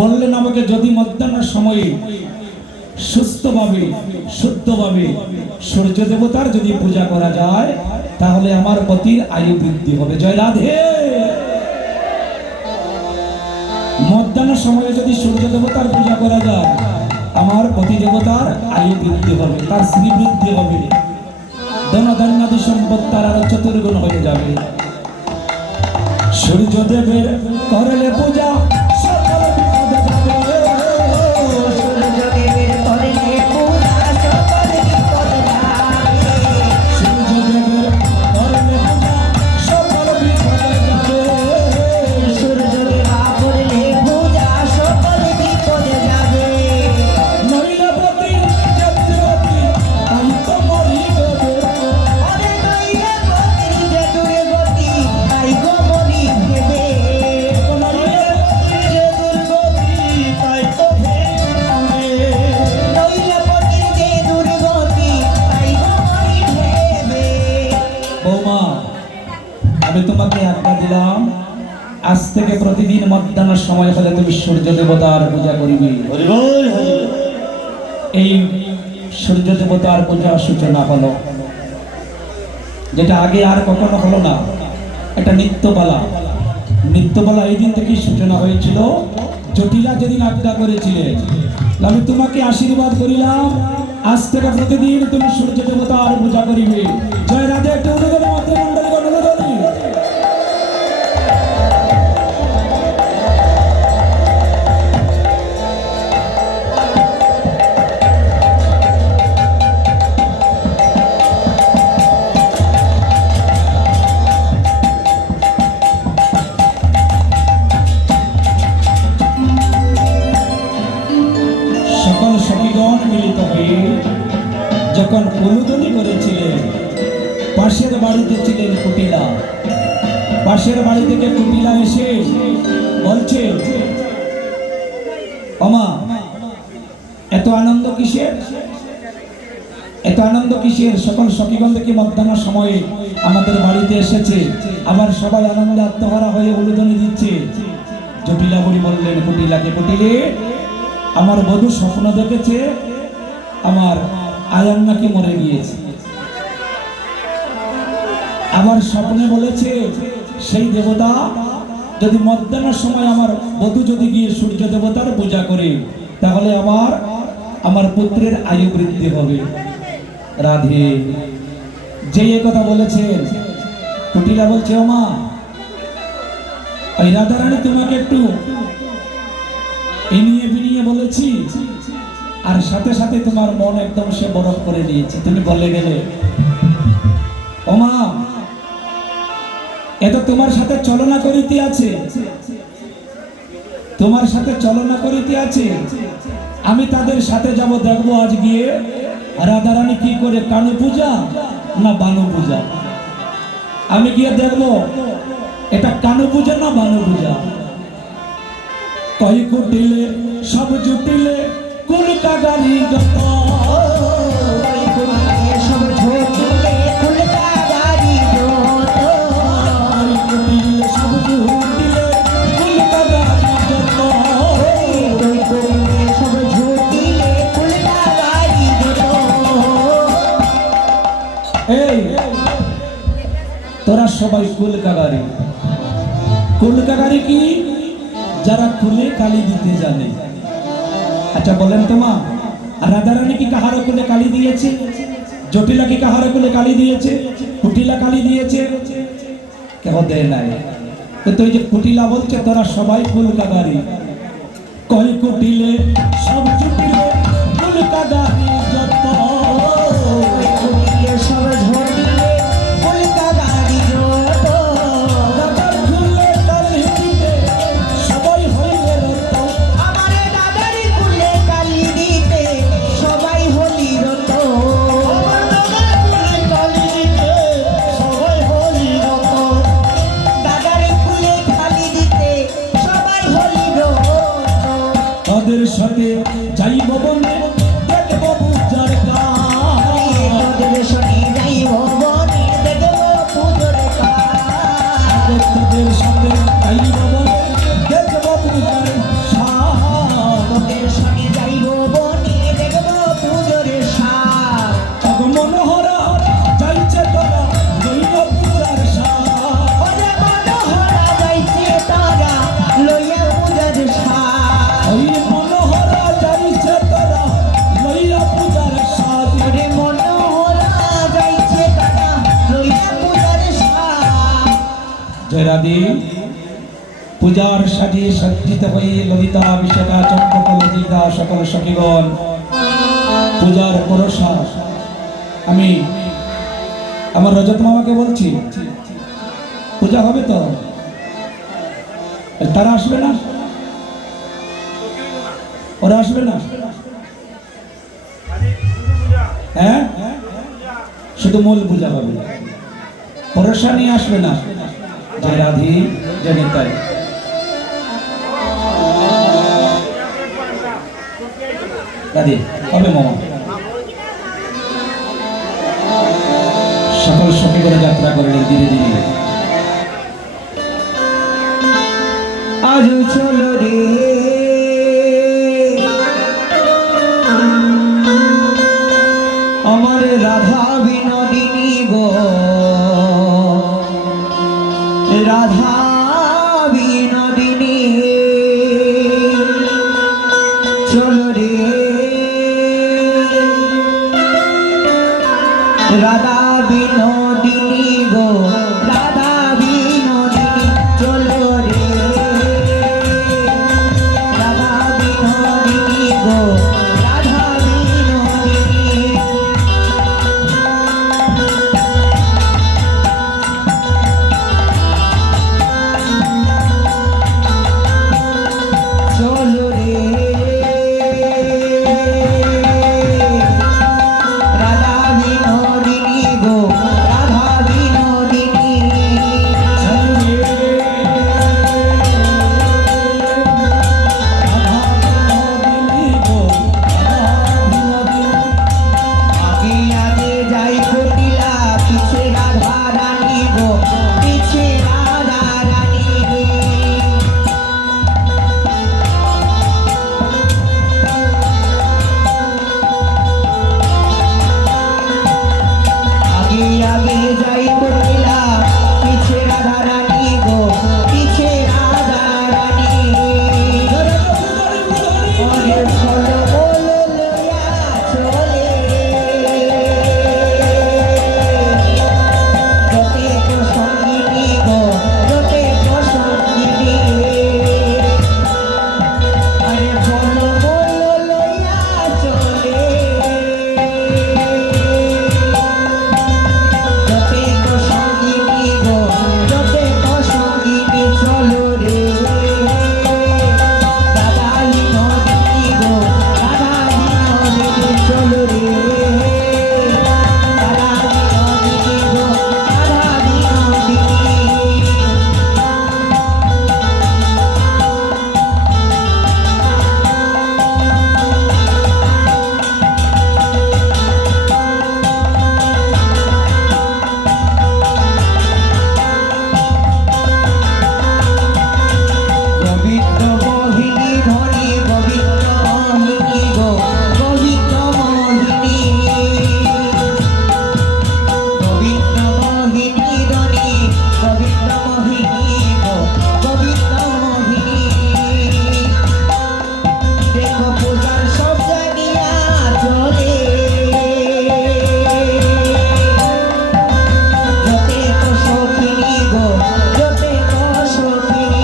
বললেন আমাকে যদি মধ্যাহ্নের সময়ে সুস্থভাবে শুদ্ধভাবে সূর্য দেবতার যদি পূজা করা যায় তাহলে আমার পতির আয়ু বৃদ্ধি হবে। জয় রাধে। মধ্যাহ্নের সময়ে যদি সূর্য দেবতার পূজা করা যায় আমার পতি দেবতার আয়ু বৃদ্ধি হবে, তার শ্রী বৃদ্ধি হবে, ধনধান্যাদি সম্পদ তার আরো চতুর্গুণ হয়ে যাবে। সূর্য দেবের করলে পূজা সকল বিপদে যাবে। আজ থেকে প্রতিদিন মধ্যাহ্নের সময় হলে তুমি সূর্য দেবতার পূজা করিবে। এই সূর্য দেবতার পূজা সূচনা হলো, যেটা আগে আর কখনো হলো না। এটা নিত্যপালা, নিত্যপালা এই দিন থেকেই সূচনা হয়েছিল। জটিলা যেদিন আজ্ঞা করেছিলেন আমি তোমাকে আশীর্বাদ করিলাম, আজ থেকে প্রতিদিন তুমি সূর্য দেবতার পূজা করিবে। জয় রাধে। একটু অনুদানের মধ্যে মন্ডলী অনুদানী যখন উলুদনি করেছিলেন পাশের বাড়িতে ছিলেন কুটিলা। পাশের বাড়ি থেকে কুটিলা এসে বলছে ওমা এত আনন্দ কিসের, এত আনন্দ কিসের? সকল সখীগণ দেখি মধ্যাহ্নের সময়ে আমাদের বাড়িতে এসেছে, আবার সবাই আনন্দে আত্মহারা হয়ে উলুদনি দিচ্ছে। জটিলা বুড়ি বললেন কুটিলাকে, কুটিলে আমার বধূ স্বপ্ন দেখেছে আমার আয়ান নাকি মরে গিয়েছে, আবার স্বপ্নে বলেছে সেই দেবতা যদি মধ্যাহ্নের সময় আমার বধূ যদি গিয়ে সূর্য দেবতার পূজা করে তাহলে আমার পুত্রের আয়ু বৃদ্ধি হবে। রাধে। যে এই কথা বলেছেন কুটিলা বলছে ওমা ওই রাধারানী তোমাকে একটু এনিয়ে বিনিয়ে বলেছি, আর সাথে সাথে তোমার মন একদম সে বরফ করে দিয়েছে। তুমি বলে গেলে ওমা এত তোমার সাথে চলনা করিতে আছে, তোমার সাথে চলনা করিতে আছে, আমি তাদের সাথে যাব, দেখবো আজ গিয়ে রাধারানী কি করে, কানু পূজা না বানু পূজা। আমি গিয়ে দেখবো এটা কানু পূজা না বানু পূজা। কই কুটিলে সব জুটিলে কুল কাগারি যত, সব ঝুটিলে কুল কাগারি যত, সব ঝুটিলে কুল কাগারি যত, সব ঝুটিলে কুল কাগারি যত। এই তোরা সবাই কুল কাগারি। কুল কাগারি কি? যারা কুলে কালি দিতে জানে। আচ্ছা বলেন তো মা, রাধারানী কি কাহার কুলে কালি দিয়েছে? জটিলা কি কাহার কুলে কালি দিয়েছে? কুটিলা কালি দিয়েছে? কেউ দেয় নাই। তো এই যে কুটিলা বলছে তোরা সবাই কুল কাগারি। কই কুটিলে সব জুটিলে কুল কাগারি যত, সব ঝড়িলে কুল কাগারি যত, রাধার কুলে কালি দিতে সবাই হইলে রত, আমার দাদার কুলে কালি দিতে সবাই হলি রত, আমার দাদার কুলে কালি দিতে সবাই হলি রত, দাদার কুলে কালি দিতে সবাই হলি রত। তাদের সাথে যাইব বনে দেখব রাধে পূজার সাজে সজ্জিত হয়ে ললিতা বিশাখা চম্পক ললিতা সকল সখীগণ পূজার পরশা আমি আমার রজত মামাকে বলছি পূজা হবে তো তারা আসবে না ওরা আসবে না হ্যাঁ শুধু মূল পূজা হবে পরশা নিয়ে আসবে না জয় রাধে জয় নিতাই রাধে কবে মামা সকল সখী করে যাত্রা করলেন ধীরে ধীরে আজ চলো রে আমার রাধা বিনোদিনী গো রাধা বিনোদিনী চলো রে রাধা বিনোদিনী গো রাধা বিনোদিনী চলো রে রাধা বিনোদিনী গো রাধা বিনোদিনী চলো রে রাধা বিনোদিনী গো রাধা বিনোদিনী আগে আগে যাই কটিলা পিছে রাধা রানী গো পিছে রাধা রানী আগে আগে যাই কটিলা পিছে রাধা রানী গো পিছে রাধা রানী ওরে চলো বলো লইয়া চলে যতে তো সঙ্গিনী গো যতে তো সঙ্গিনী আরে বলো বলো লইয়া চলে যতে তো সঙ্গিনী গো যতে তো সঙ্গিনী চলো রে রাধা বিনোদিনী গো রাধা বিনোদিনী চলো রে রাধা বিনোদিনী গো রাধা বিনোদিনী গোবিন্দ মোহিনী ধনী গোবিন্দ মোহিনী গো গোবিন্দ মোহিনী গোবিন্দ মোহিনী ধনী গোবিন্দ মোহিনী গো গোবিন্দ মোহিনী দেখো পূজার সব জানিয়া চলে যতে তো সখিনী গো যতে তো সখিনী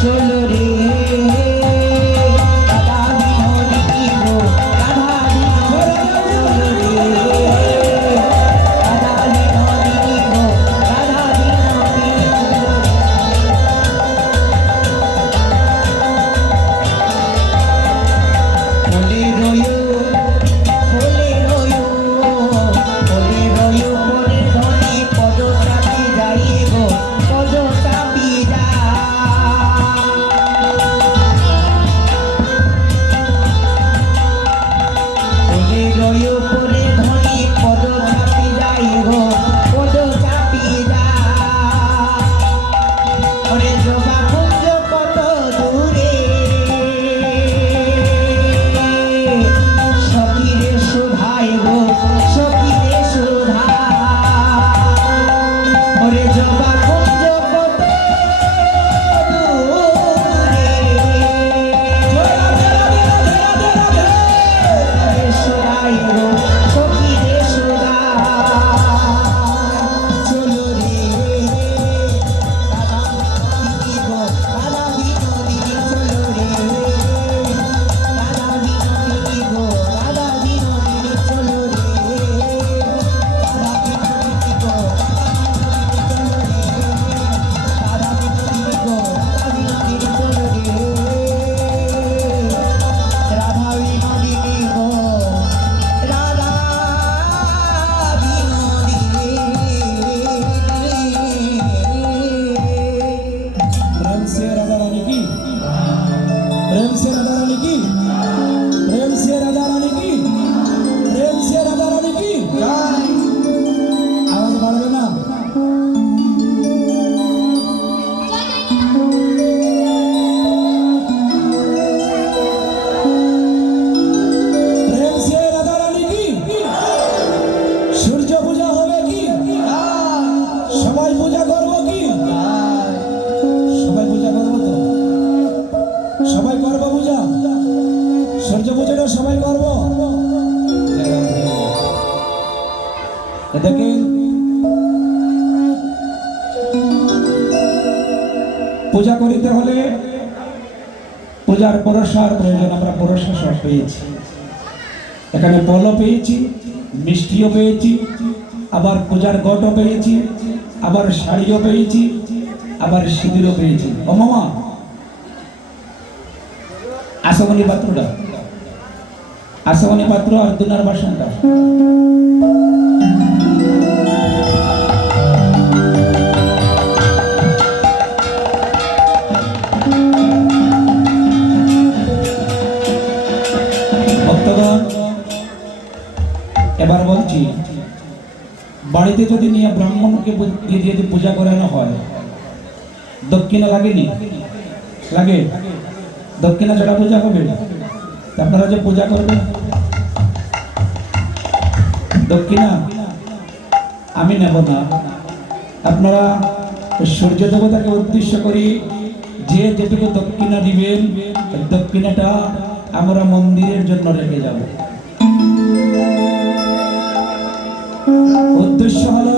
চলো রে রাধা বিনোদিনী গো রাধা বিনোদিনী চলো রে রাধা বিনোদিনী গো রাধা বিনোদিনী ফুলে রয়ো ফুলে রয়ো ফুলে রয়ো পরে ধনী পদ চাপি যাই গো পদ চাপি যা ফুলে রয়ো পরে ধনী পদ চাপি যাই গো পদ চাপি যা ওরে জবা কুঞ্জ কত দূরে সখীরে সুধাই গো সখীরে সুধা ওরে জবা কুঞ্জ কত দূরে দেখেন পূজা করিতে হলে পূজার পরশার প্রয়োজন। আমরা পরশা সব পেয়েছি, এখানে ফলও পেয়েছি, মিষ্টিও পেয়েছি, আবার পূজার গটও পেয়েছি, আবার শাড়িও পেয়েছি, আবার সিঁদুরও পেয়েছি। ও মামা আশামণি পাত্রটা, আশামণি পাত্র আর দুনার বাসনটা ভক্তগণ। এবার বলছি, বাড়িতে যদি নিয়ে ব্রাহ্মণকে দিয়ে যদি পূজা করানো হয়, দক্ষিণা লাগেনি? লাগে। দক্ষিণা ছাড়া পূজা হবে? আপনারা যে পূজা করবেন দক্ষিণা আমি নেব না। আপনারা সূর্য দেবতাকে উদ্দেশ্য করি যে যেটুকু দক্ষিণা দিবেন, দক্ষিণাটা আমরা মন্দিরের জন্য রেখে যাব। উদ্দেশ্য হলো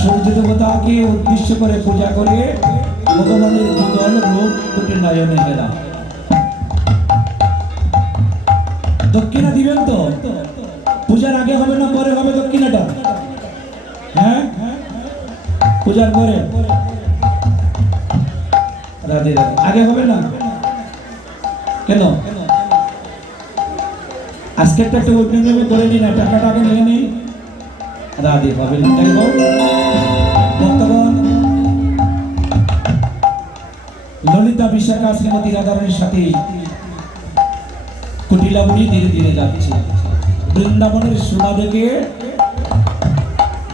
সূর্য দেবতাকে উদ্দেশ্য করে পূজা করে ভগবানের যুগল রূপ দুটি নয়নে হেরা। দক্ষিণা দিবেন তো? পূজার আগে হবে না পরে হবে দক্ষিণাটা? হ্যাঁ, পূজার পরে। রাধে রাধে। আগে হবে না কেন? আজকে একটা অগ্নিদেবে করে নিন, টাকাটা আগে নিয়ে নেই। রাধে হবে না। তাই বর্তমান ললিতা বিশাখা শ্রীমতী রাধারানীর সাথে কুটিলাবুড়ি ধীরে ধীরে যাচ্ছে। বৃন্দাবনের সোনা দেখে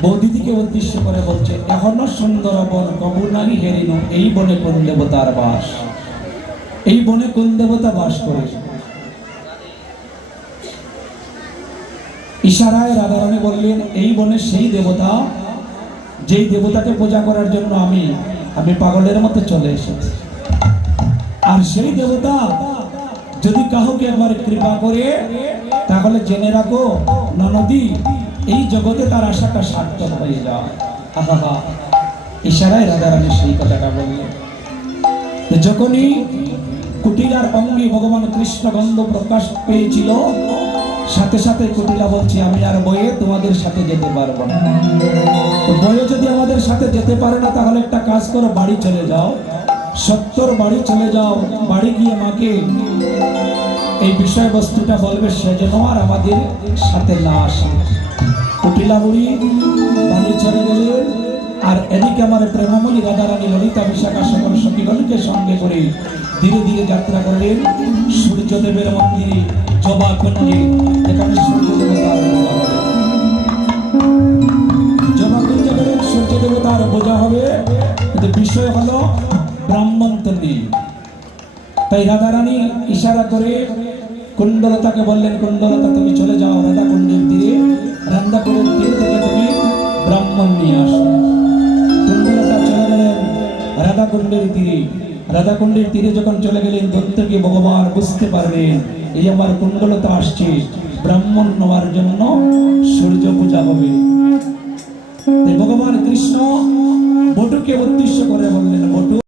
বৌদিদিকে উদ্দেশ্য করে বলছে, এখনো সুন্দর বন কবু নারী হেরিন, এই বনে কোন দেবতার বাস? এই বনে কোন দেবতা বাস করে? ইশারায় রাধারানী বললেন, এই বনে সেই দেবতা যেই দেবতাকে পূজা করার জন্য আমি পাগলের মতো চলে এসেছি। আর সেই দেবতা যদি কাউকে একবার কৃপা করে, তাহলে জেনে রাখো ননদী, এই জগতে তার আশাটা সার্থক হয়ে যায়। আহা, ইশারায় রাধারানী সেই কথাটা বললেন। যখনই কুটিলার অঙ্গে ভগবান কৃষ্ণ গন্ধ প্রকাশ পেয়েছিল, সাথে সাথে কুটিলা বলছে, আমি আর বয়ে তোমাদের সাথে যেতে পারবো না। বয়ে যদি আমাদের সাথে যেতে পারে না, তাহলে একটা কাজ করো, বাড়ি চলে যাও, সত্তর বাড়ি চলে যাও। বাড়ি গিয়ে মাকে এই বিষয়বস্তুটা বলবে, সে যেন আর আমাদের সাথে না আসে। কুটিলা বুড়ি বাড়ি চলে গেলেন। আর এদিকে আমার প্রেমময়ী রাধারানী ললিতা বিশাখা সকল সখীগণকে সঙ্গে করে ধীরে ধীরে যাত্রা করলেন সূর্যদেবের মন্দিরে, জবা কুণ্ডে, এখানে সূর্য দেবতার পূজা হবে। জবা কুণ্ডে গেলেন, সূর্য দেবতার পূজা হবে, কিন্তু বিষয় হলো ব্রাহ্মণ তো নেই। তাই রাধারানী ইশারা করে কুণ্ডলতাকে বললেন, কুণ্ডলতা তুমি চলে যাও রাধা কুণ্ডের তীরে, রাধা কুণ্ডের তীর থেকে তুমি ব্রাহ্মণ নিয়ে আসো। কুণ্ডলতা চলে গেলেন রাধা কুণ্ডের তীরে। রাধা কুণ্ডের তীরে যখন চলে গেলেন, দূর থেকে ভগবান বুঝতে পারলেন এই আমার কুণ্ডলতা আসছে, ব্রাহ্মণ নেওয়ার জন্য সূর্য পূজা হবে। ভগবান কৃষ্ণ বটুকে উদ্দেশ্য করে বললেন, বটু